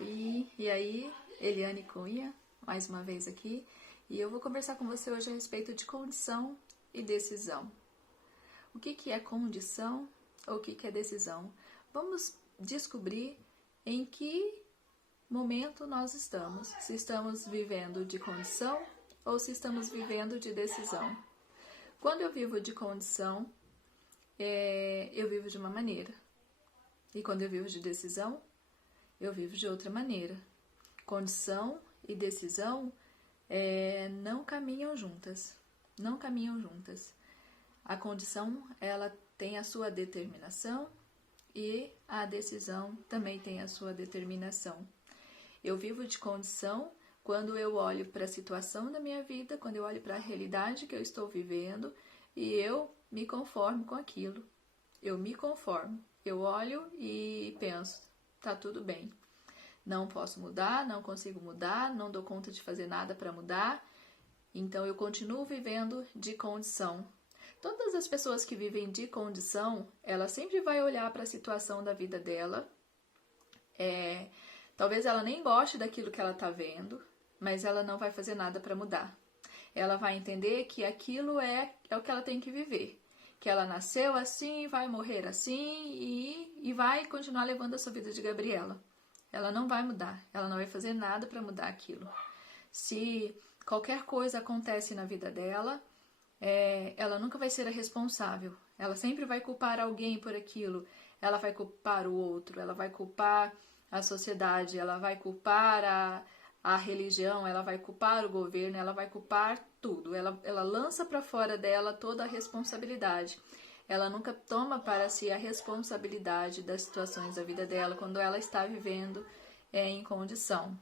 E aí, Eliane Cunha, mais uma vez aqui, e eu vou conversar com você hoje a respeito de condição e decisão. O que é condição ou o que é decisão? Vamos descobrir em que momento nós estamos, se estamos vivendo de condição ou se estamos vivendo de decisão. Quando eu vivo de condição, eu vivo de uma maneira, e quando eu vivo de decisão, eu vivo de outra maneira. Condição e decisão não caminham juntas. Não caminham juntas. A condição, ela tem a sua determinação e a decisão também tem a sua determinação. Eu vivo de condição quando eu olho para a situação da minha vida, quando eu olho para a realidade que eu estou vivendo e eu me conformo com aquilo. Eu me conformo. Eu olho e penso, tá tudo bem. Não posso mudar, não consigo mudar, não dou conta de fazer nada para mudar. Então eu continuo vivendo de condição. Todas as pessoas que vivem de condição, ela sempre vai olhar para a situação da vida dela. Talvez ela nem goste daquilo que ela está vendo, mas ela não vai fazer nada para mudar. Ela vai entender que aquilo é o que ela tem que viver. Que ela nasceu assim, vai morrer assim e vai continuar levando a sua vida de Gabriela. Ela não vai mudar, ela não vai fazer nada para mudar aquilo. Se qualquer coisa acontece na vida dela, ela nunca vai ser a responsável. Ela sempre vai culpar alguém por aquilo. Ela vai culpar o outro, ela vai culpar a sociedade, ela vai culpar a religião, ela vai culpar o governo, ela vai culpar tudo. Ela lança para fora dela toda a responsabilidade. Ela nunca toma para si a responsabilidade das situações da vida dela quando ela está vivendo em condição.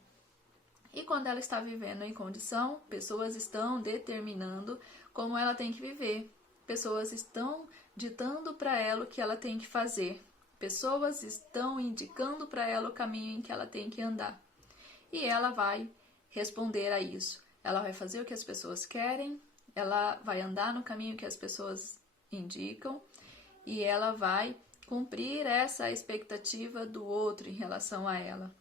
E quando ela está vivendo em condição, pessoas estão determinando como ela tem que viver. Pessoas estão ditando para ela o que ela tem que fazer. Pessoas estão indicando para ela o caminho em que ela tem que andar. E ela vai responder a isso. Ela vai fazer o que as pessoas querem, ela vai andar no caminho que as pessoas indicam e ela vai cumprir essa expectativa do outro em relação a ela.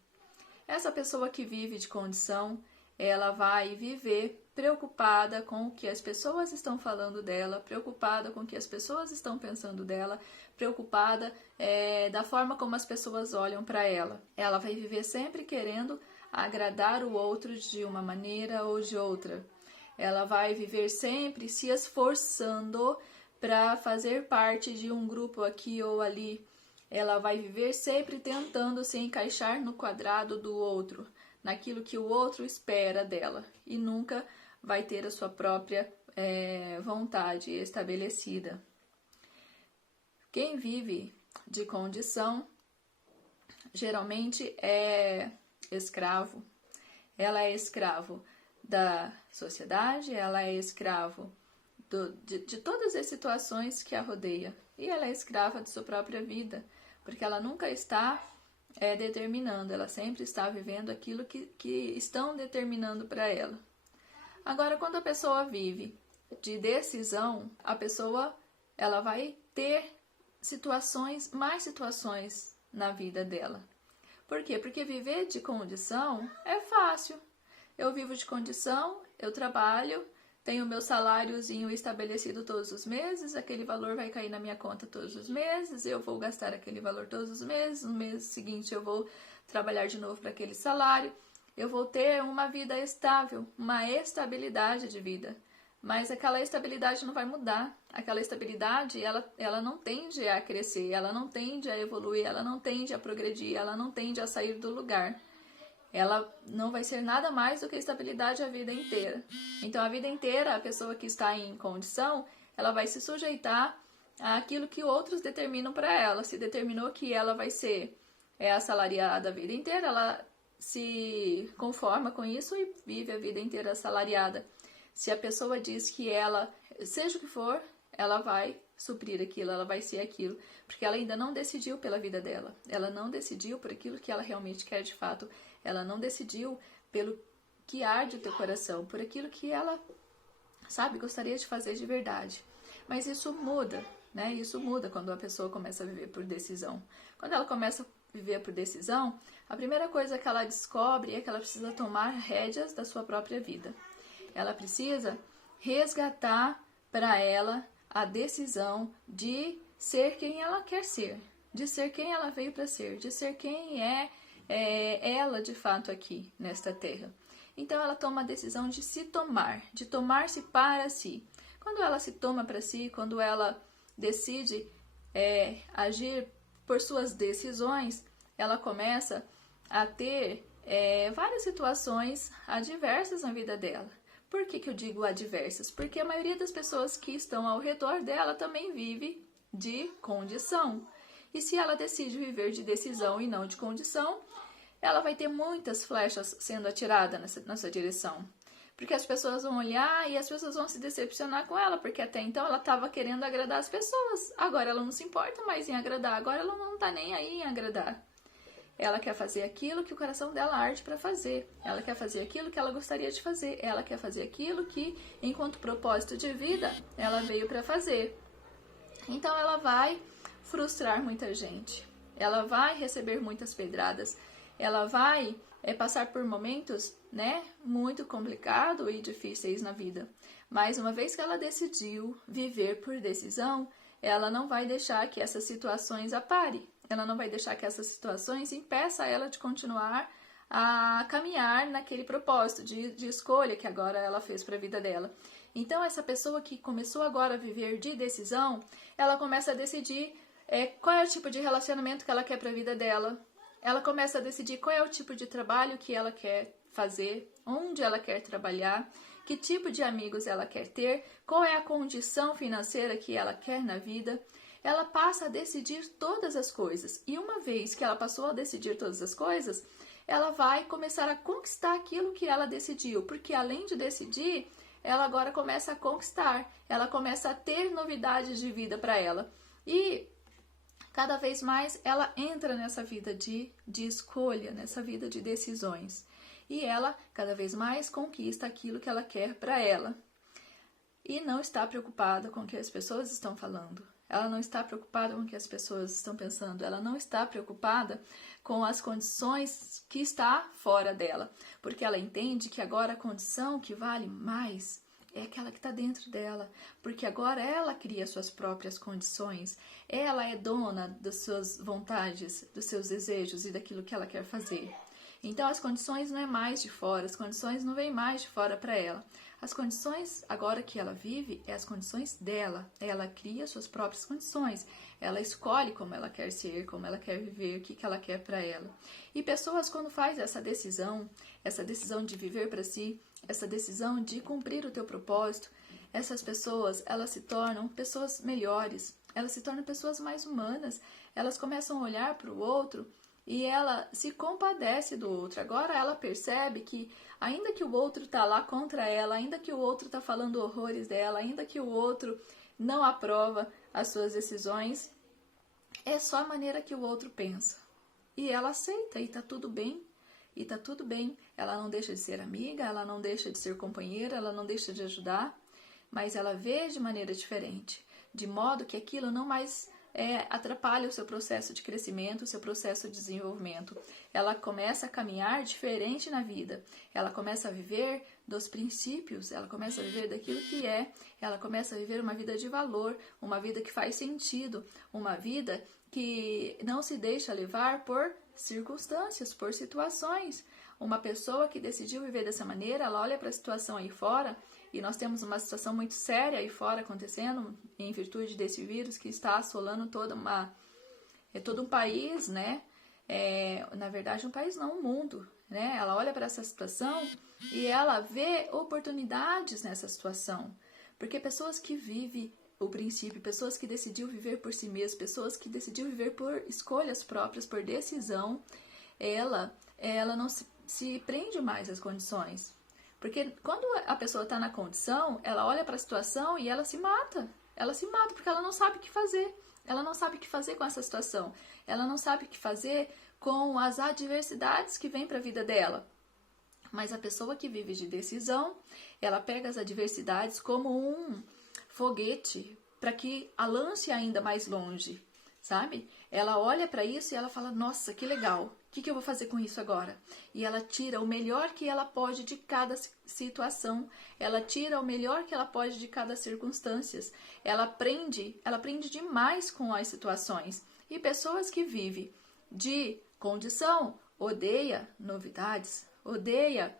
Essa pessoa que vive de condição, ela vai viver preocupada com o que as pessoas estão falando dela, preocupada com o que as pessoas estão pensando dela, preocupada da forma como as pessoas olham para ela. Ela vai viver sempre querendo agradar o outro de uma maneira ou de outra. Ela vai viver sempre se esforçando para fazer parte de um grupo aqui ou ali. Ela vai viver sempre tentando se encaixar no quadrado do outro, naquilo que o outro espera dela, e nunca vai ter a sua própria vontade estabelecida. Quem vive de condição geralmente é escravo. Ela é escravo da sociedade, ela é escravo de todas as situações que a rodeia. E ela é escrava de sua própria vida, porque ela nunca está determinando, ela sempre está vivendo aquilo que estão determinando para ela. Agora, quando a pessoa vive de decisão, a pessoa ela vai ter mais situações na vida dela. Por quê? Porque viver de condição é fácil. Eu vivo de condição, eu trabalho, tenho meu saláriozinho estabelecido todos os meses, aquele valor vai cair na minha conta todos os meses, eu vou gastar aquele valor todos os meses, no mês seguinte eu vou trabalhar de novo para aquele salário, eu vou ter uma vida estável, uma estabilidade de vida. Mas aquela estabilidade não vai mudar. Aquela estabilidade, ela não tende a crescer, ela não tende a evoluir, ela não tende a progredir, ela não tende a sair do lugar. Ela não vai ser nada mais do que estabilidade a vida inteira. Então, a vida inteira, a pessoa que está em condição, ela vai se sujeitar àquilo que outros determinam para ela. Se determinou que ela vai ser assalariada a vida inteira, ela se conforma com isso e vive a vida inteira assalariada. Se a pessoa diz que ela, seja o que for, ela vai suprir aquilo, ela vai ser aquilo, porque ela ainda não decidiu pela vida dela, ela não decidiu por aquilo que ela realmente quer de fato, ela não decidiu pelo que arde o teu coração, por aquilo que ela, gostaria de fazer de verdade. Mas isso muda, né? Isso muda quando a pessoa começa a viver por decisão. Quando ela começa viver por decisão, a primeira coisa que ela descobre é que ela precisa tomar rédeas da sua própria vida. Ela precisa resgatar para ela a decisão de ser quem ela quer ser, de ser quem ela veio para ser, de ser quem é ela de fato aqui nesta terra. Então ela toma a decisão de se tomar, de tomar-se para si. Quando ela se toma para si, quando ela decide agir por suas decisões, ela começa a ter várias situações adversas na vida dela. Por que eu digo adversas? Porque a maioria das pessoas que estão ao redor dela também vive de condição. E se ela decide viver de decisão e não de condição, ela vai ter muitas flechas sendo atiradas nessa direção. Porque as pessoas vão olhar e as pessoas vão se decepcionar com ela, porque até então ela estava querendo agradar as pessoas. Agora ela não se importa mais em agradar, agora ela não está nem aí em agradar. Ela quer fazer aquilo que o coração dela arde para fazer. Ela quer fazer aquilo que ela gostaria de fazer. Ela quer fazer aquilo que, enquanto propósito de vida, ela veio para fazer. Então ela vai frustrar muita gente. Ela vai receber muitas pedradas. Ela vai passar por momentos, muito complicados e difíceis na vida. Mas uma vez que ela decidiu viver por decisão, ela não vai deixar que essas situações aparem. Ela não vai deixar que essas situações impeçam ela de continuar a caminhar naquele propósito de escolha que agora ela fez para a vida dela. Então, essa pessoa que começou agora a viver de decisão, ela começa a decidir qual é o tipo de relacionamento que ela quer para a vida dela. Ela começa a decidir qual é o tipo de trabalho que ela quer fazer, onde ela quer trabalhar, que tipo de amigos ela quer ter, qual é a condição financeira que ela quer na vida. Ela passa a decidir todas as coisas. E uma vez que ela passou a decidir todas as coisas, ela vai começar a conquistar aquilo que ela decidiu. Porque além de decidir, ela agora começa a conquistar. Ela começa a ter novidades de vida para ela. E cada vez mais ela entra nessa vida de escolha, nessa vida de decisões. E ela cada vez mais conquista aquilo que ela quer para ela. E não está preocupada com o que as pessoas estão falando. Ela não está preocupada com o que as pessoas estão pensando. Ela não está preocupada com as condições que está fora dela. Porque ela entende que agora a condição que vale mais é aquela que está dentro dela. Porque agora ela cria suas próprias condições. Ela é dona das suas vontades, dos seus desejos e daquilo que ela quer fazer. Então as condições não é mais de fora. As condições não vêm mais de fora para ela. As condições, agora que ela vive, é as condições dela. Ela cria suas próprias condições. Ela escolhe como ela quer ser, como ela quer viver, o que ela quer para ela. E pessoas, quando faz essa decisão de viver para si, essa decisão de cumprir o teu propósito, essas pessoas, elas se tornam pessoas melhores. Elas se tornam pessoas mais humanas. Elas começam a olhar para o outro e ela se compadece do outro. Agora ela percebe que, ainda que o outro está lá contra ela, ainda que o outro está falando horrores dela, ainda que o outro não aprova as suas decisões, é só a maneira que o outro pensa. E ela aceita, e está tudo bem. E está tudo bem. Ela não deixa de ser amiga, ela não deixa de ser companheira, ela não deixa de ajudar, mas ela vê de maneira diferente, de modo que aquilo não mais atrapalha o seu processo de crescimento, o seu processo de desenvolvimento. Ela começa a caminhar diferente na vida. Ela começa a viver dos princípios, ela começa a viver daquilo que é, ela começa a viver uma vida de valor, uma vida que faz sentido, uma vida que não se deixa levar por circunstâncias, por situações. Uma pessoa que decidiu viver dessa maneira, ela olha para a situação aí fora, e nós temos uma situação muito séria aí fora acontecendo, em virtude desse vírus que está assolando todo um país, na verdade, um país não, um mundo, Ela olha para essa situação e ela vê oportunidades nessa situação. Porque pessoas que vivem o princípio, pessoas que decidiu viver por si mesmas, pessoas que decidiu viver por escolhas próprias, por decisão, ela não se prende mais às condições. Porque quando a pessoa está na condição, ela olha para a situação e ela se mata. Ela se mata porque ela não sabe o que fazer. Ela não sabe o que fazer com essa situação. Ela não sabe o que fazer com as adversidades que vêm para a vida dela. Mas a pessoa que vive de decisão, ela pega as adversidades como um foguete para que a lance ainda mais longe. sabe? Ela olha para isso e ela fala, nossa, que legal, o que eu vou fazer com isso agora? E ela tira o melhor que ela pode de cada situação, ela tira o melhor que ela pode de cada circunstância, ela aprende demais com as situações. E pessoas que vivem de condição, odeia novidades, odeia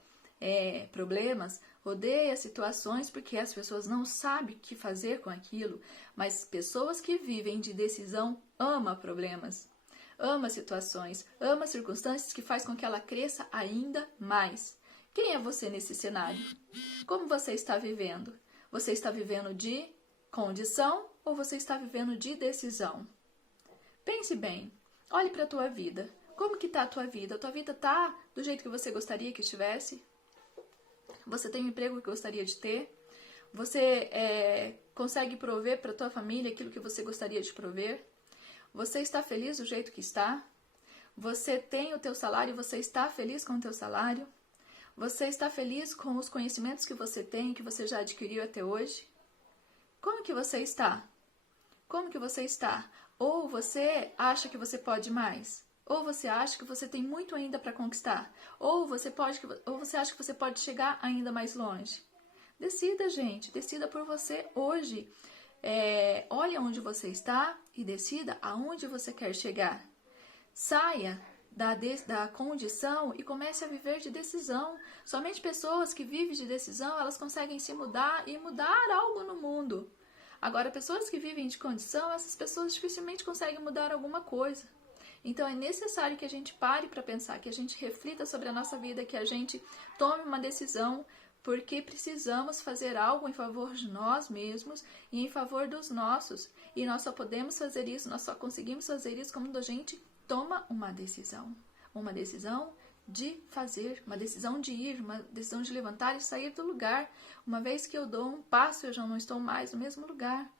problemas, odeia situações porque as pessoas não sabem o que fazer com aquilo, mas pessoas que vivem de decisão ama problemas, ama situações, ama circunstâncias que faz com que ela cresça ainda mais. Quem é você nesse cenário? Como você está vivendo? Você está vivendo de condição ou você está vivendo de decisão? Pense bem, olhe para a tua vida. Como que está a tua vida? A tua vida está do jeito que você gostaria que estivesse? Você tem o emprego que gostaria de ter? Você consegue prover para a tua família aquilo que você gostaria de prover? Você está feliz do jeito que está? Você tem o teu salário e você está feliz com o teu salário? Você está feliz com os conhecimentos que você tem, que você já adquiriu até hoje? Como que você está? Como que você está? Ou você acha que você pode mais? Ou você acha que você tem muito ainda para conquistar? Ou você acha que você pode chegar ainda mais longe? Decida, gente. Decida por você hoje. Olha onde você está e decida aonde você quer chegar. Saia da condição e comece a viver de decisão. Somente pessoas que vivem de decisão, elas conseguem se mudar e mudar algo no mundo. Agora, pessoas que vivem de condição, essas pessoas dificilmente conseguem mudar alguma coisa. Então, é necessário que a gente pare para pensar, que a gente reflita sobre a nossa vida, que a gente tome uma decisão, porque precisamos fazer algo em favor de nós mesmos e em favor dos nossos. E nós só podemos fazer isso, nós só conseguimos fazer isso quando a gente toma uma decisão. Uma decisão de fazer, uma decisão de ir, uma decisão de levantar e sair do lugar. Uma vez que eu dou um passo, eu já não estou mais no mesmo lugar.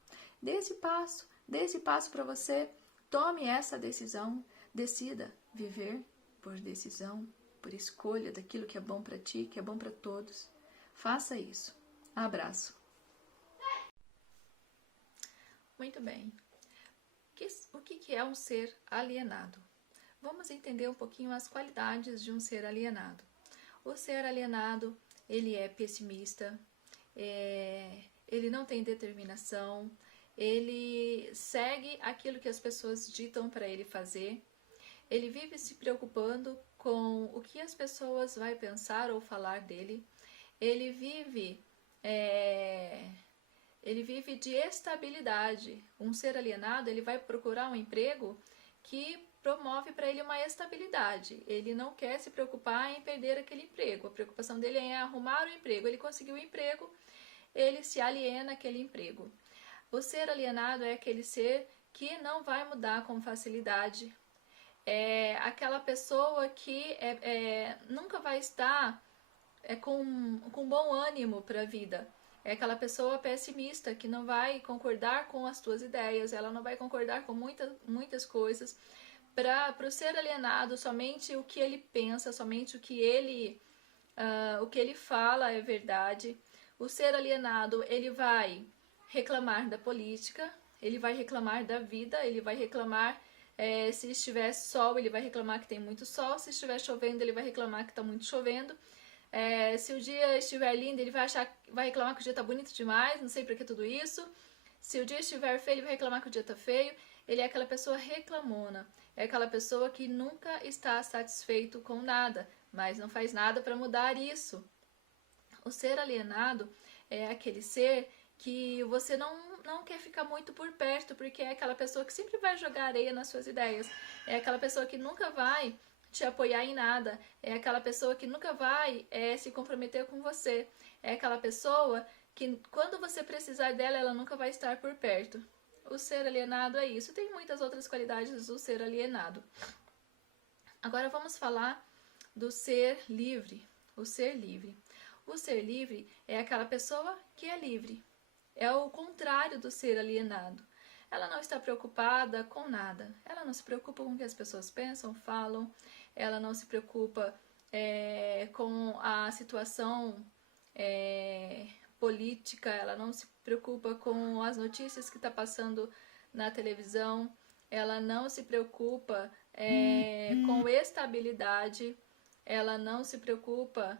Dê esse passo para você. Tome essa decisão. Decida viver por decisão, por escolha daquilo que é bom para ti, que é bom para todos. Faça isso. Abraço. Muito bem. O que é um ser alienado? Vamos entender um pouquinho as qualidades de um ser alienado. O ser alienado, ele é pessimista, ele não tem determinação, ele segue aquilo que as pessoas ditam para ele fazer, ele vive se preocupando com o que as pessoas vão pensar ou falar dele, ele vive de estabilidade. Um ser alienado, ele vai procurar um emprego que promove para ele uma estabilidade. Ele não quer se preocupar em perder aquele emprego. A preocupação dele é arrumar o emprego. Ele conseguiu o emprego, ele se aliena àquele emprego. O ser alienado é aquele ser que não vai mudar com facilidade. É aquela pessoa que nunca vai estar com bom ânimo para a vida. É aquela pessoa pessimista que não vai concordar com as tuas ideias, ela não vai concordar com muitas coisas. Para o ser alienado, somente o que ele pensa, somente o que ele fala é verdade. O ser alienado, ele vai reclamar da política, ele vai reclamar da vida, ele vai reclamar se estiver sol, ele vai reclamar que tem muito sol, se estiver chovendo, ele vai reclamar que está muito chovendo. Se o dia estiver lindo, ele vai reclamar que o dia está bonito demais, não sei para que tudo isso. Se o dia estiver feio, ele vai reclamar que o dia está feio. Ele é aquela pessoa reclamona, é aquela pessoa que nunca está satisfeito com nada, mas não faz nada para mudar isso. O ser alienado é aquele ser que você não quer ficar muito por perto, porque é aquela pessoa que sempre vai jogar areia nas suas ideias, é aquela pessoa que nunca vai te apoiar em nada, é aquela pessoa que nunca vai se comprometer com você, é aquela pessoa que quando você precisar dela, ela nunca vai estar por perto. O ser alienado é isso. Tem muitas outras qualidades do ser alienado. Agora vamos falar do ser livre. O ser livre. O ser livre é aquela pessoa que é livre. É o contrário do ser alienado. Ela não está preocupada com nada. Ela não se preocupa com o que as pessoas pensam, falam. Ela não se preocupa com a situação política. Ela não se preocupa com as notícias que está passando na televisão. ela não se preocupa com estabilidade, ela não se preocupa,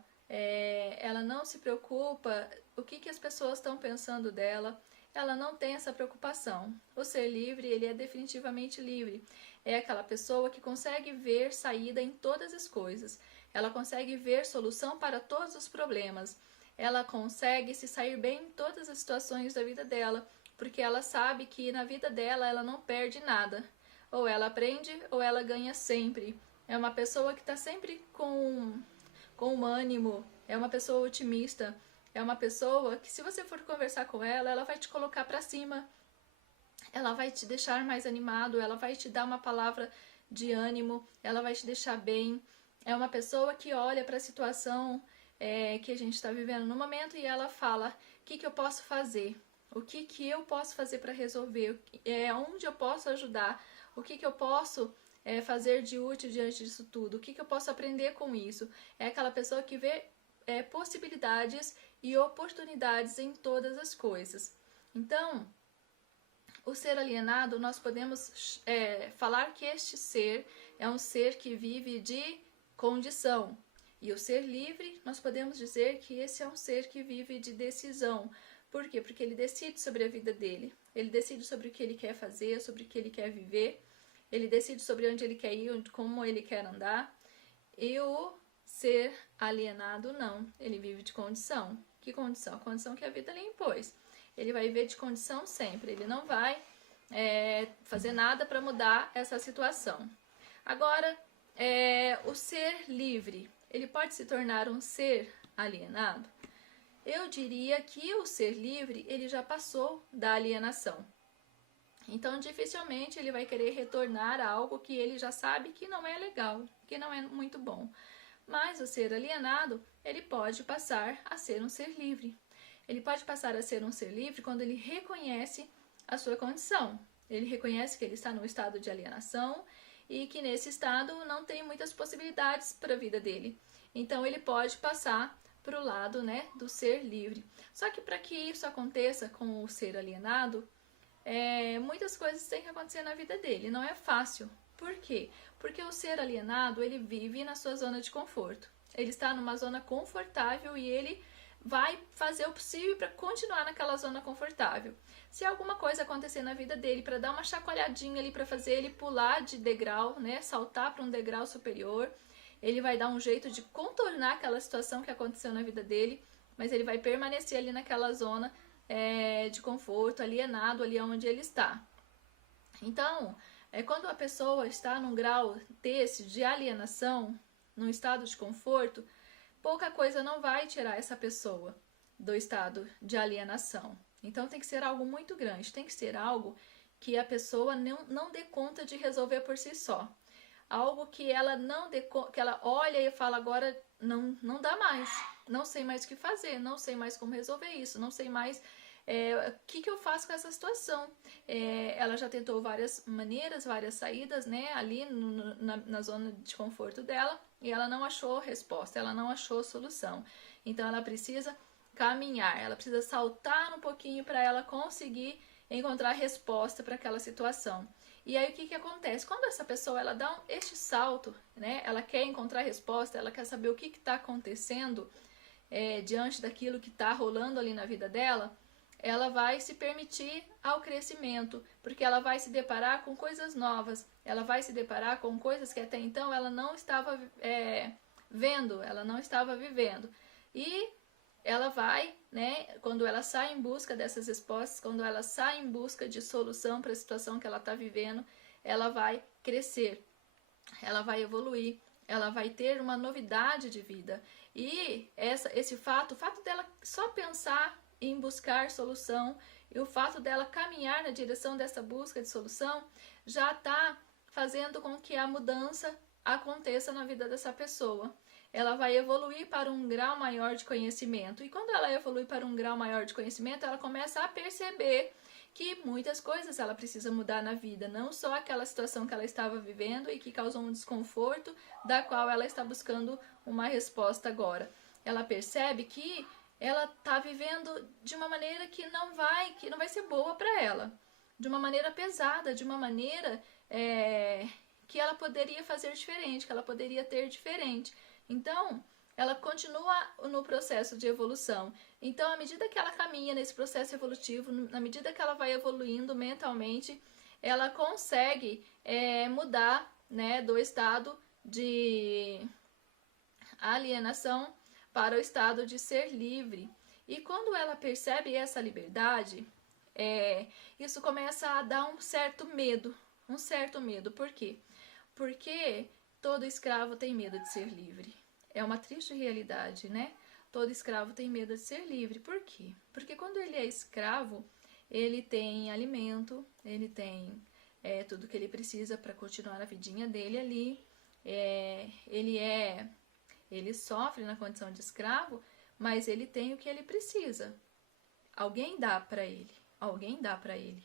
o que as pessoas estão pensando dela, ela não tem essa preocupação. O ser livre, ele é definitivamente livre. É aquela pessoa que consegue ver saída em todas as coisas. Ela consegue ver solução para todos os problemas. Ela consegue se sair bem em todas as situações da vida dela, porque ela sabe que na vida dela ela não perde nada. Ou ela aprende ou ela ganha sempre. É uma pessoa que está sempre com ânimo, é uma pessoa otimista, é uma pessoa que, se você for conversar com ela, ela vai te colocar para cima, ela vai te deixar mais animado, ela vai te dar uma palavra de ânimo, ela vai te deixar bem. É uma pessoa que olha para a situação que a gente está vivendo no momento e ela fala: o que eu posso fazer? O que eu posso fazer para resolver? Onde eu posso ajudar? O que eu posso fazer de útil diante disso tudo? O que eu posso aprender com isso? É aquela pessoa que vê possibilidades e oportunidades em todas as coisas. Então, o ser alienado, nós podemos falar que este ser é um ser que vive de condição. E o ser livre, nós podemos dizer que esse é um ser que vive de decisão. Por quê? Porque ele decide sobre a vida dele. Ele decide sobre o que ele quer fazer, sobre o que ele quer viver. Ele decide sobre onde ele quer ir, como ele quer andar. E o ser alienado, não. Ele vive de condição. Que condição? A condição que a vida lhe impôs. Ele vai viver de condição sempre. Ele não vai fazer nada para mudar essa situação. Agora, o ser livre, ele pode se tornar um ser alienado? Eu diria que o ser livre, ele já passou da alienação. Então, dificilmente ele vai querer retornar a algo que ele já sabe que não é legal, que não é muito bom. Mas o ser alienado, ele pode passar a ser um ser livre. Ele pode passar a ser um ser livre quando ele reconhece a sua condição. Ele reconhece que ele está num estado de alienação e que nesse estado não tem muitas possibilidades para a vida dele. Então ele pode passar para o lado, do ser livre. Só que para que isso aconteça com o ser alienado, muitas coisas têm que acontecer na vida dele. Não é fácil. Por quê? Porque o ser alienado, ele vive na sua zona de conforto. Ele está numa zona confortável e ele vai fazer o possível para continuar naquela zona confortável. Se alguma coisa acontecer na vida dele para dar uma chacoalhadinha ali, para fazer ele pular de degrau, saltar para um degrau superior, ele vai dar um jeito de contornar aquela situação que aconteceu na vida dele, mas ele vai permanecer ali naquela zona de conforto, alienado ali onde ele está. Então, quando a pessoa está num grau desse de alienação, num estado de conforto, pouca coisa não vai tirar essa pessoa do estado de alienação. Então tem que ser algo muito grande, tem que ser algo que a pessoa não dê conta de resolver por si só. Algo que ela que ela olha e fala: agora não dá mais, não sei mais o que fazer, não sei mais como resolver isso, não sei mais o que eu faço com essa situação. Ela já tentou várias maneiras, várias saídas, ali na zona de conforto dela, e ela não achou resposta, ela não achou solução. Então ela precisa caminhar, ela precisa saltar um pouquinho para ela conseguir encontrar resposta para aquela situação. E aí o que acontece? Quando essa pessoa ela dá este salto, ela quer encontrar resposta, ela quer saber o que está acontecendo diante daquilo que está rolando ali na vida dela, ela vai se permitir ao crescimento, porque ela vai se deparar com coisas novas, ela vai se deparar com coisas que até então ela não estava vendo, ela não estava vivendo. E ela vai, quando ela sai em busca dessas respostas, quando ela sai em busca de solução para a situação que ela está vivendo, ela vai crescer, ela vai evoluir, ela vai ter uma novidade de vida. E o fato dela só pensar em buscar solução e o fato dela caminhar na direção dessa busca de solução já está fazendo com que a mudança aconteça na vida dessa pessoa. Ela vai evoluir para um grau maior de conhecimento. E quando ela evolui para um grau maior de conhecimento, ela começa a perceber que muitas coisas ela precisa mudar na vida, não só aquela situação que ela estava vivendo e que causou um desconforto, da qual ela está buscando uma resposta agora. Ela percebe que ela está vivendo de uma maneira que não vai ser boa para ela, de uma maneira pesada, de uma maneira que ela poderia fazer diferente, que ela poderia ter diferente. Então, ela continua no processo de evolução. Então, à medida que ela caminha nesse processo evolutivo, na medida que ela vai evoluindo mentalmente, ela consegue mudar, né, do estado de alienação para o estado de ser livre. E quando ela percebe essa liberdade, isso começa a dar um certo medo. Por quê? Porque todo escravo tem medo de ser livre. É uma triste realidade, né? Todo escravo tem medo de ser livre. Por quê? Porque quando ele é escravo, ele tem alimento, ele tem tudo que ele precisa para continuar a vidinha dele ali. Ele sofre na condição de escravo, mas ele tem o que ele precisa. Alguém dá para ele.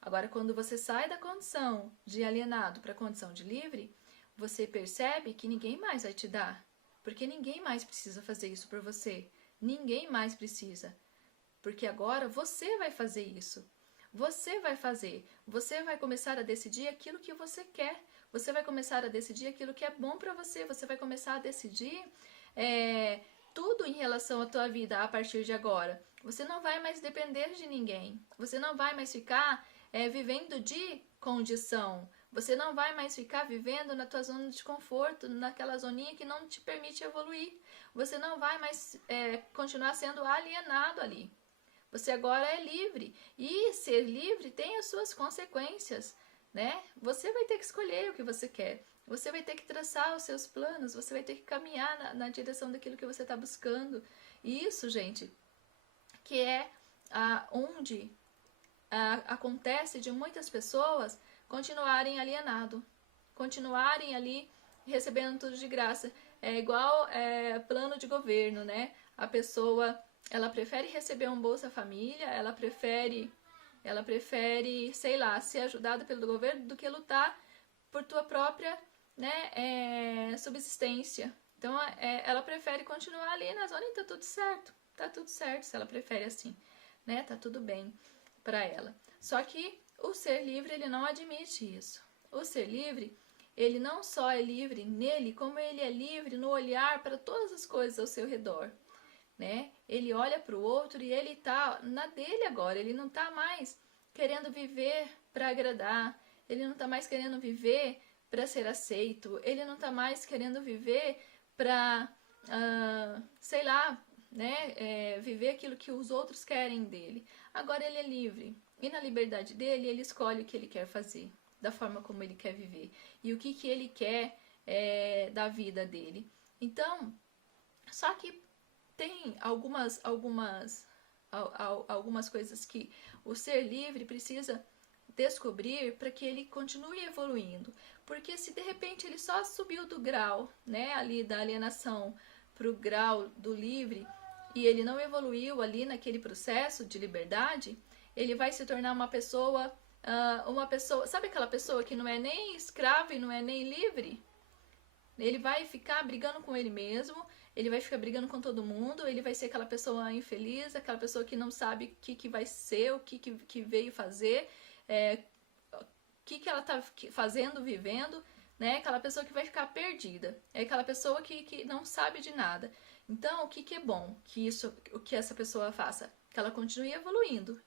Agora, quando você sai da condição de alienado para a condição de livre, você percebe que ninguém mais vai te dar. Porque ninguém mais precisa fazer isso por você. Ninguém mais precisa. Porque agora você vai fazer isso. Você vai fazer. Você vai começar a decidir aquilo que você quer. Você vai começar a decidir aquilo que é bom para você. Você vai começar a decidir tudo em relação à tua vida a partir de agora. Você não vai mais depender de ninguém. Você não vai mais ficar vivendo de condição. Você não vai mais ficar vivendo na tua zona de conforto, naquela zoninha que não te permite evoluir. Você não vai mais continuar sendo alienado ali. Você agora é livre. E ser livre tem as suas consequências, né? Você vai ter que escolher o que você quer. Você vai ter que traçar os seus planos. Você vai ter que caminhar na direção daquilo que você está buscando. E isso, gente, que é onde acontece de muitas pessoas continuarem alienado, continuarem ali recebendo tudo de graça. É igual plano de governo, né? A pessoa, ela prefere receber um Bolsa Família, ela prefere, sei lá, ser ajudada pelo governo do que lutar por tua própria, né, subsistência. Então, ela prefere continuar ali na zona e tá tudo certo se ela prefere assim, né? Tá tudo bem para ela. Só que o ser livre, ele não admite isso. O ser livre, ele não só é livre nele, como ele é livre no olhar para todas as coisas ao seu redor, né? Ele olha para o outro e ele tá na dele agora. Ele não tá mais querendo viver para agradar. Ele não tá mais querendo viver para ser aceito. Ele não tá mais querendo viver para, sei lá, né? Viver aquilo que os outros querem dele. Agora ele é livre. E na liberdade dele, ele escolhe o que ele quer fazer, da forma como ele quer viver. E o que ele quer da vida dele. Então, só que tem algumas coisas que o ser livre precisa descobrir para que ele continue evoluindo. Porque se de repente ele só subiu do grau, né, ali da alienação para o grau do livre, e ele não evoluiu ali naquele processo de liberdade, ele vai se tornar uma pessoa, sabe aquela pessoa que não é nem escrava e não é nem livre? Ele vai ficar brigando com ele mesmo, ele vai ficar brigando com todo mundo, ele vai ser aquela pessoa infeliz, aquela pessoa que não sabe o que vai ser, o que veio fazer, o que ela está fazendo, vivendo, né? Aquela pessoa que vai ficar perdida, é aquela pessoa que não sabe de nada. Então, o que é bom que essa pessoa faça? Que ela continue evoluindo,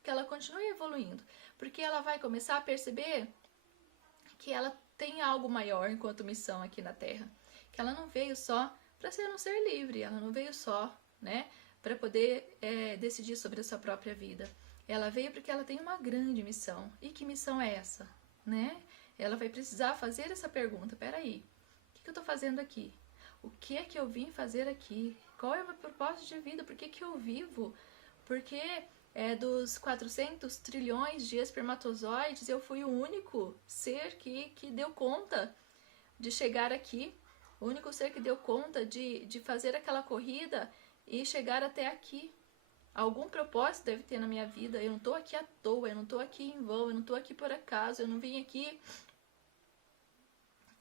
porque ela vai começar a perceber que ela tem algo maior enquanto missão aqui na Terra, que ela não veio só para ser um ser livre, ela não veio só, né, para poder decidir sobre a sua própria vida. Ela veio porque ela tem uma grande missão. E que missão é essa, né? Ela vai precisar fazer essa pergunta. Peraí, o que eu estou fazendo aqui? O que é que eu vim fazer aqui? Qual é o meu propósito de vida? Por que eu vivo? Porque dos 400 trilhões de espermatozoides, eu fui o único ser que deu conta de chegar aqui. O único ser que deu conta de fazer aquela corrida e chegar até aqui. Algum propósito deve ter na minha vida. Eu não estou aqui à toa, eu não estou aqui em vão, eu não estou aqui por acaso, eu não vim aqui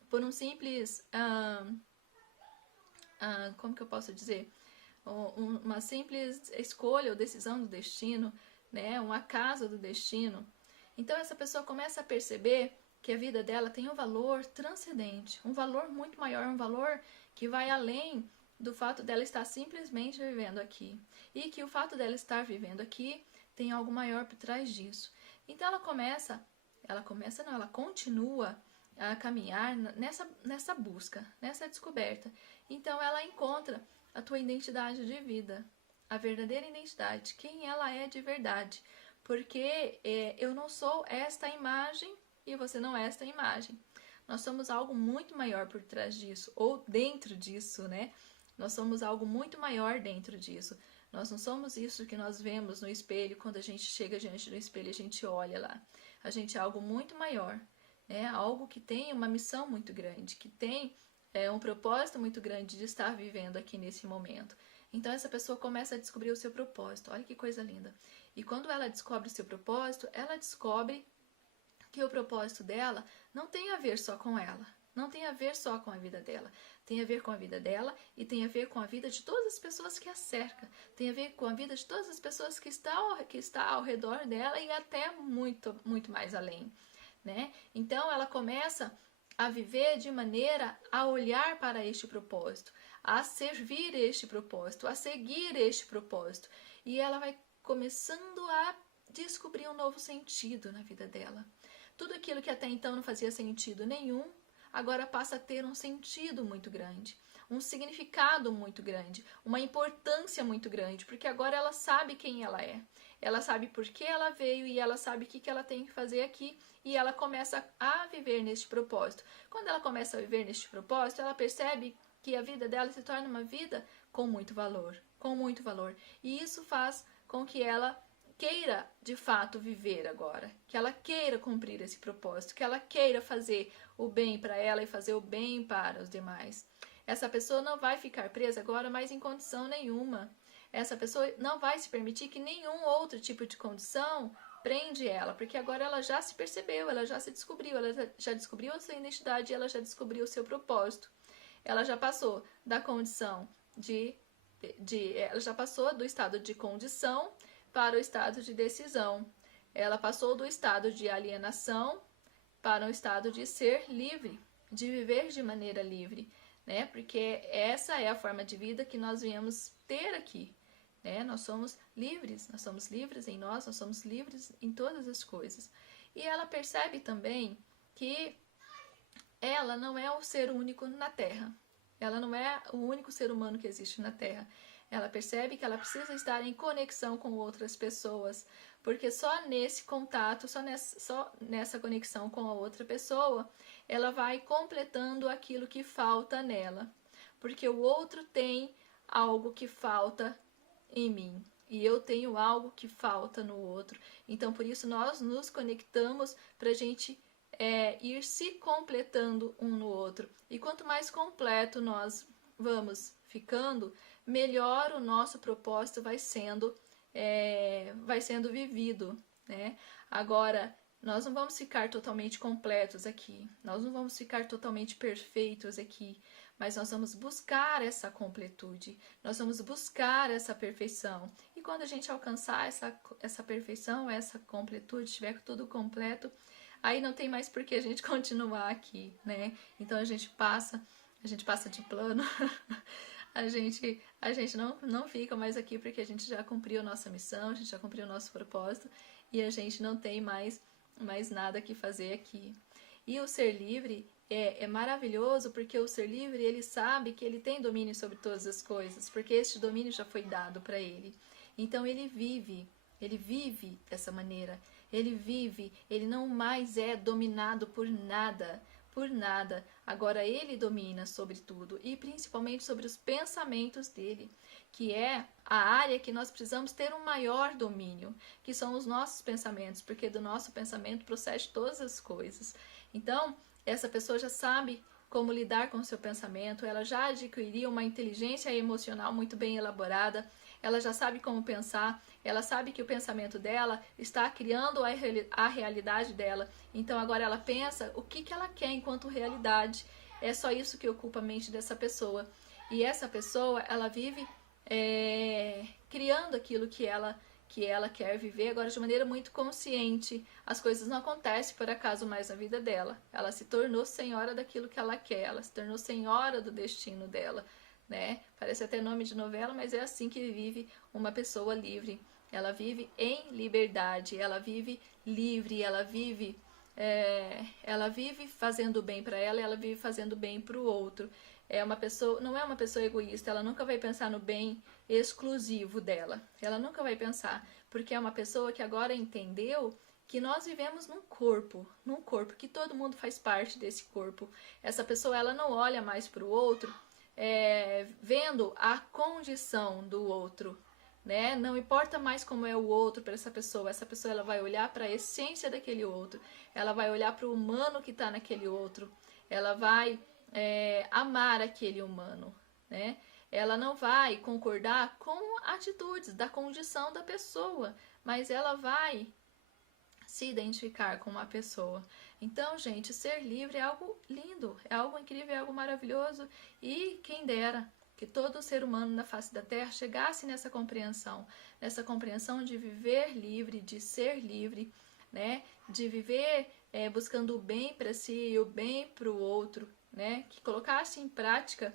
por um simples... como que eu posso dizer? Uma simples escolha ou decisão do destino, né? Um acaso do destino. Então essa pessoa começa a perceber que a vida dela tem um valor transcendente, um valor muito maior, um valor que vai além do fato dela estar simplesmente vivendo aqui. E que o fato dela estar vivendo aqui tem algo maior por trás disso. Então ela continua a caminhar nessa busca, nessa descoberta. Então ela encontra a tua identidade de vida, a verdadeira identidade, quem ela é de verdade. Porque eu não sou esta imagem e você não é esta imagem. Nós somos algo muito maior por trás disso, ou dentro disso, né? Nós somos algo muito maior dentro disso. Nós não somos isso que nós vemos no espelho, quando a gente chega diante do espelho e a gente olha lá. A gente é algo muito maior, né? Algo que tem uma missão muito grande, que tem um propósito muito grande de estar vivendo aqui nesse momento. Então essa pessoa começa a descobrir o seu propósito. Olha que coisa linda. E quando ela descobre o seu propósito, ela descobre que o propósito dela não tem a ver só com ela. Não tem a ver só com a vida dela. Tem a ver com a vida dela e tem a ver com a vida de todas as pessoas que a cercam. Tem a ver com a vida de todas as pessoas que está ao redor dela e até muito, muito mais além, né? Então ela começa a viver de maneira a olhar para este propósito, a servir este propósito, a seguir este propósito. E ela vai começando a descobrir um novo sentido na vida dela. Tudo aquilo que até então não fazia sentido nenhum, agora passa a ter um sentido muito grande, um significado muito grande, uma importância muito grande, porque agora ela sabe quem ela é. Ela sabe por que ela veio e ela sabe o que ela tem que fazer aqui e ela começa a viver neste propósito. Quando ela começa a viver neste propósito, ela percebe que a vida dela se torna uma vida com muito valor, com muito valor. E isso faz com que ela queira de fato viver agora, que ela queira cumprir esse propósito, que ela queira fazer o bem para ela e fazer o bem para os demais. Essa pessoa não vai ficar presa agora mais em condição nenhuma. Essa pessoa não vai se permitir que nenhum outro tipo de condição prende ela, porque agora ela já se percebeu, ela já se descobriu, ela já descobriu a sua identidade, ela já descobriu o seu propósito. Ela já passou da condição ela já passou do estado de condição para o estado de decisão. Ela passou do estado de alienação para o estado de ser livre, de viver de maneira livre, né? Porque essa é a forma de vida que nós viemos ter aqui, né? Nós somos livres em nós somos livres em todas as coisas. E ela percebe também que ela não é o ser único na Terra. Ela não é o único ser humano que existe na Terra. Ela percebe que ela precisa estar em conexão com outras pessoas, porque só nesse contato, só nessa conexão com a outra pessoa, ela vai completando aquilo que falta nela. Porque o outro tem algo que falta em mim, e eu tenho algo que falta no outro. Então, por isso, nós nos conectamos para a gente ir se completando um no outro. E quanto mais completo nós vamos ficando, melhor o nosso propósito vai sendo vivido, né? Agora, nós não vamos ficar totalmente completos aqui, nós não vamos ficar totalmente perfeitos aqui, mas nós vamos buscar essa completude, nós vamos buscar essa perfeição. E quando a gente alcançar essa perfeição, essa completude, estiver tudo completo, aí não tem mais por que a gente continuar aqui, né? Então a gente passa de plano, a gente não fica mais aqui porque a gente já cumpriu a nossa missão, a gente já cumpriu o nosso propósito e a gente não tem mais nada que fazer aqui. E o ser livre é maravilhoso, porque o ser livre, ele sabe que ele tem domínio sobre todas as coisas, porque este domínio já foi dado para ele. Então ele vive dessa maneira. Ele não mais é dominado por nada. Agora ele domina sobre tudo e principalmente sobre os pensamentos dele, que é a área que nós precisamos ter um maior domínio, que são os nossos pensamentos, porque do nosso pensamento procede todas as coisas. Então, essa pessoa já sabe como lidar com o seu pensamento, ela já adquiriu uma inteligência emocional muito bem elaborada, ela já sabe como pensar, ela sabe que o pensamento dela está criando a realidade dela. Então agora ela pensa o que ela quer enquanto realidade. É só isso que ocupa a mente dessa pessoa. E essa pessoa, ela vive criando aquilo que ela que ela quer viver agora de maneira muito consciente. As coisas não acontecem por acaso mais na vida dela. Ela se tornou senhora daquilo que ela quer, ela se tornou senhora do destino dela, né? Parece até nome de novela, mas é assim que vive uma pessoa livre. Ela vive em liberdade, ela vive livre, ela vive fazendo bem para ela, ela vive fazendo bem para o outro. Não é uma pessoa egoísta, ela nunca vai pensar no bem exclusivo dela. Ela nunca vai pensar, porque é uma pessoa que agora entendeu que nós vivemos num corpo, que todo mundo faz parte desse corpo. Essa pessoa, ela não olha mais para o outro, vendo a condição do outro, né? Não importa mais como é o outro para essa pessoa ela vai olhar para a essência daquele outro, ela vai olhar para o humano que está naquele outro, ela vai amar aquele humano, né? Ela não vai concordar com atitudes da condição da pessoa, mas ela vai se identificar com uma pessoa. Então, gente, ser livre é algo lindo, é algo incrível, é algo maravilhoso, e quem dera que todo ser humano na face da Terra chegasse nessa compreensão de viver livre, de ser livre, né? De viver buscando o bem para si e o bem para o outro, né? Que colocasse em prática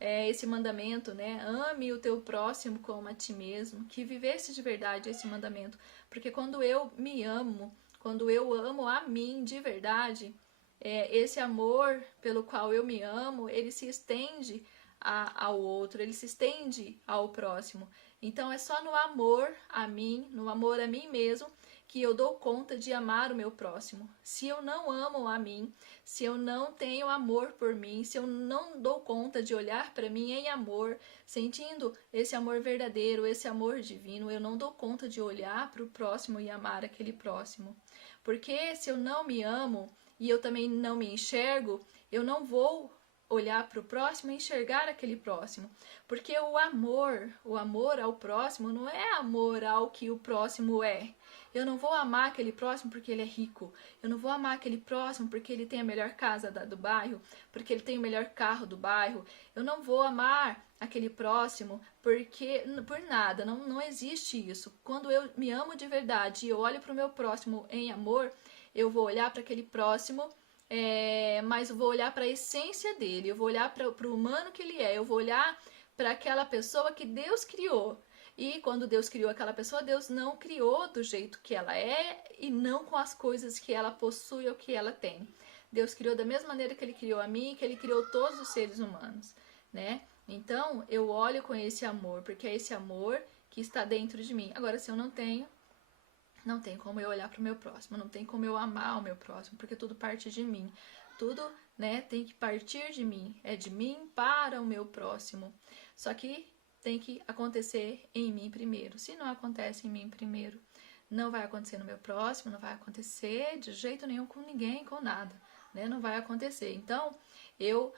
esse mandamento, né? Ame o teu próximo como a ti mesmo, que vivesse de verdade esse mandamento, porque quando eu me amo, quando eu amo a mim de verdade, esse amor pelo qual eu me amo, ele se estende ao outro, ele se estende ao próximo. Então é só no amor a mim, no amor a mim mesmo, que eu dou conta de amar o meu próximo. Se eu não amo a mim, se eu não tenho amor por mim, se eu não dou conta de olhar para mim em amor, sentindo esse amor verdadeiro, esse amor divino, eu não dou conta de olhar para o próximo e amar aquele próximo. Porque se eu não me amo e eu também não me enxergo, eu não vou olhar para o próximo e enxergar aquele próximo. Porque o amor ao próximo não é amor ao que o próximo é. Eu não vou amar aquele próximo porque ele é rico. Eu não vou amar aquele próximo porque ele tem a melhor casa do bairro, porque ele tem o melhor carro do bairro. Eu não vou amar aquele próximo por nada. Não existe isso. Quando eu me amo de verdade e eu olho para o meu próximo em amor, eu vou olhar para aquele próximo, mas eu vou olhar para a essência dele, eu vou olhar para o humano que ele é, eu vou olhar para aquela pessoa que Deus criou. E quando Deus criou aquela pessoa, Deus não criou do jeito que ela é e não com as coisas que ela possui ou que ela tem. Deus criou da mesma maneira que ele criou a mim, que ele criou todos os seres humanos, né? Então, eu olho com esse amor, porque é esse amor que está dentro de mim. Agora, se eu não tenho como eu olhar para o meu próximo, não tem como eu amar o meu próximo, porque tudo parte de mim. Tudo, né, tem que partir de mim. É de mim para o meu próximo. Só que tem que acontecer em mim primeiro. Se não acontece em mim primeiro, não vai acontecer no meu próximo, não vai acontecer de jeito nenhum com ninguém, com nada, né? Não vai acontecer. Então, eu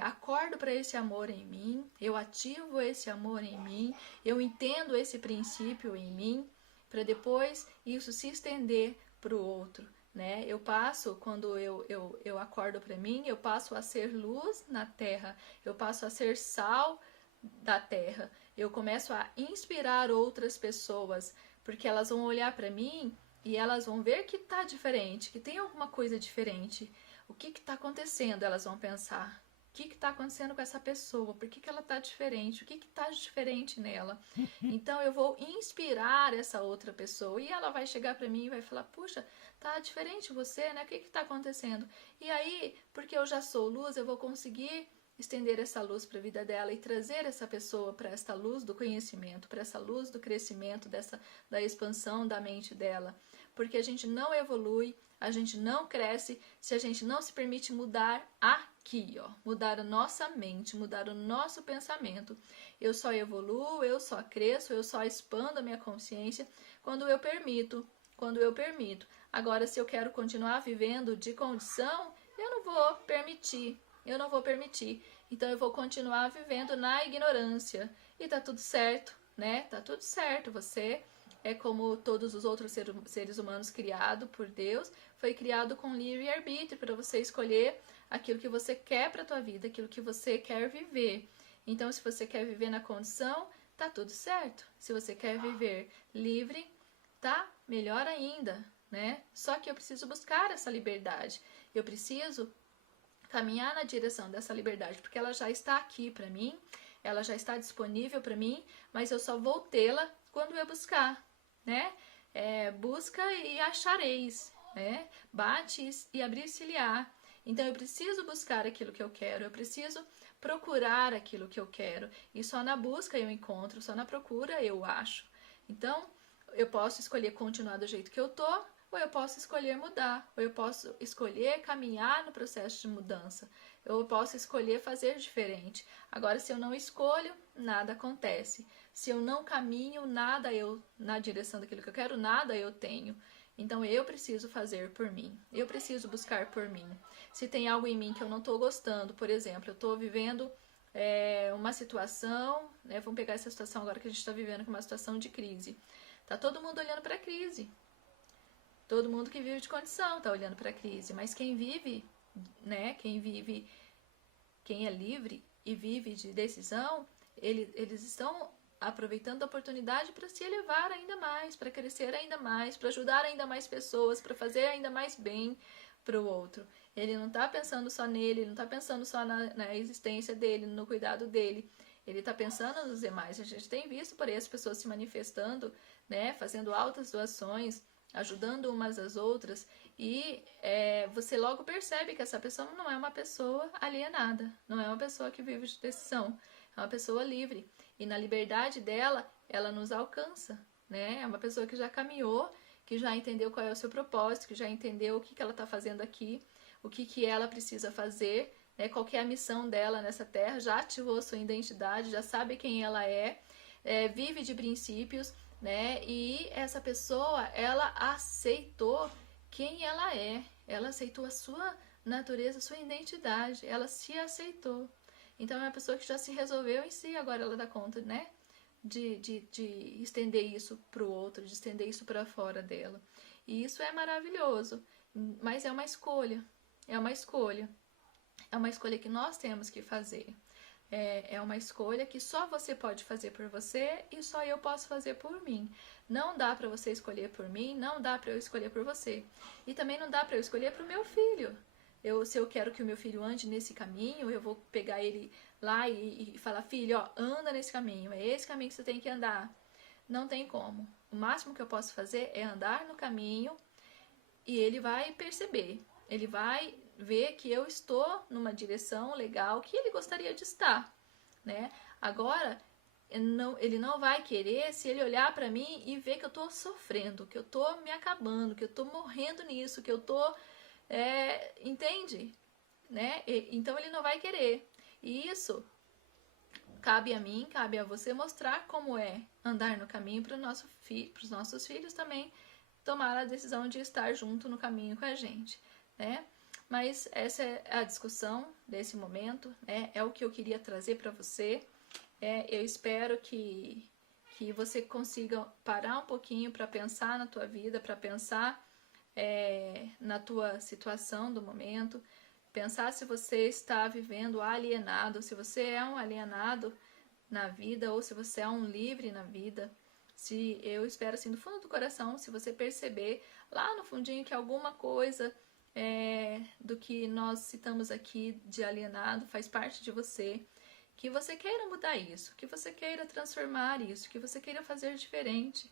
acordo para esse amor em mim, eu ativo esse amor em mim, eu entendo esse princípio em mim, para depois isso se estender para o outro, né? Eu passo, quando eu acordo para mim, eu passo a ser luz na terra, eu passo a ser sal da terra, eu começo a inspirar outras pessoas, porque elas vão olhar para mim e elas vão ver que tá diferente, que tem alguma coisa diferente. O que está acontecendo? Elas vão pensar. O que está acontecendo com essa pessoa? Por que ela está diferente? O que está diferente nela? Então eu vou inspirar essa outra pessoa e ela vai chegar para mim e vai falar: puxa, tá diferente você, né? O que está acontecendo? E aí, porque eu já sou luz, eu vou conseguir estender essa luz para a vida dela e trazer essa pessoa para esta luz do conhecimento, para essa luz do crescimento, da expansão da mente dela. Porque a gente não evolui, a gente não cresce se a gente não se permite mudar aqui, ó, mudar a nossa mente, mudar o nosso pensamento. Eu só evoluo, eu só cresço, eu só expando a minha consciência quando eu permito. Agora, se eu quero continuar vivendo de condição, eu não vou permitir. Então eu vou continuar vivendo na ignorância. E tá tudo certo, né? Tá tudo certo. Você é como todos os outros seres humanos criados por Deus, foi criado com livre-arbítrio para você escolher aquilo que você quer para a tua vida, aquilo que você quer viver. Então, se você quer viver na condição tá tudo certo. Se você quer viver livre, tá melhor ainda, né? Só que eu preciso buscar essa liberdade. Eu preciso caminhar na direção dessa liberdade, porque ela já está aqui para mim, ela já está disponível para mim, mas eu só vou tê-la quando eu buscar, né? Busca e achareis, né? Bate e abrir-se-lhe-á. Então eu preciso buscar aquilo que eu quero, eu preciso procurar aquilo que eu quero. E só na busca eu encontro, só na procura eu acho. Então eu posso escolher continuar do jeito que eu tô, ou eu posso escolher mudar, ou eu posso escolher caminhar no processo de mudança, eu posso escolher fazer diferente. Agora, se eu não escolho, nada acontece. Se eu não caminho, nada eu na direção daquilo que eu quero, nada eu tenho. Então eu preciso fazer por mim, eu preciso buscar por mim. Se tem algo em mim que eu não estou gostando, por exemplo, eu estou vivendo uma situação, né, vamos pegar essa situação agora que a gente está vivendo, que é uma situação de crise. Tá todo mundo olhando para a crise. Todo mundo que vive de condição tá olhando para a crise, mas quem vive, né, quem é livre e vive de decisão, eles estão aproveitando a oportunidade para se elevar ainda mais, para crescer ainda mais, para ajudar ainda mais pessoas, para fazer ainda mais bem para o outro. Ele não está pensando só nele, ele não está pensando só na existência dele, no cuidado dele. Ele está pensando nos demais. A gente tem visto por aí as pessoas se manifestando, né, fazendo altas doações, ajudando umas às outras, e você logo percebe que essa pessoa não é uma pessoa alienada, não é uma pessoa que vive de decisão, é uma pessoa livre, e na liberdade dela, ela nos alcança, né? É uma pessoa que já caminhou, que já entendeu qual é o seu propósito, que já entendeu o que ela está fazendo aqui, o que ela precisa fazer, né? Qual que é a missão dela nessa terra, já ativou sua identidade, já sabe quem ela vive de princípios, né? E essa pessoa, ela aceitou quem ela aceitou a sua natureza, a sua identidade, ela se aceitou. Então é uma pessoa que já se resolveu em si, agora ela dá conta, né? De estender isso para o outro, de estender isso para fora dela. E isso é maravilhoso, mas é uma escolha, é uma escolha. É uma escolha que nós temos que fazer. É uma escolha que só você pode fazer por você e só eu posso fazer por mim. Não dá para você escolher por mim, não dá para eu escolher por você. E também não dá para eu escolher para o meu filho. Se eu quero que o meu filho ande nesse caminho, eu vou pegar ele lá e falar, filho, ó, anda nesse caminho, é esse caminho que você tem que andar. Não tem como. O máximo que eu posso fazer é andar no caminho e ele vai perceber. Ele vai ver que eu estou numa direção legal que ele gostaria de estar, né? Agora, ele não vai querer se ele olhar para mim e ver que eu estou sofrendo, que eu estou me acabando, que eu estou morrendo nisso, que eu estou... entende? Né? Então ele não vai querer. E isso cabe a mim, cabe a você mostrar como é andar no caminho para os nossos filhos também tomar a decisão de estar junto no caminho com a gente, né? Mas essa é a discussão desse momento, né? É o que eu queria trazer para você. Eu espero que você consiga parar um pouquinho para pensar na tua vida, para pensar na tua situação do momento, pensar se você está vivendo alienado, se você é um alienado na vida ou se você é um livre na vida. Se eu espero assim do fundo do coração, se você perceber lá no fundinho que alguma coisa do que nós citamos aqui de alienado faz parte de você, que você queira mudar isso, que você queira transformar isso, que você queira fazer diferente,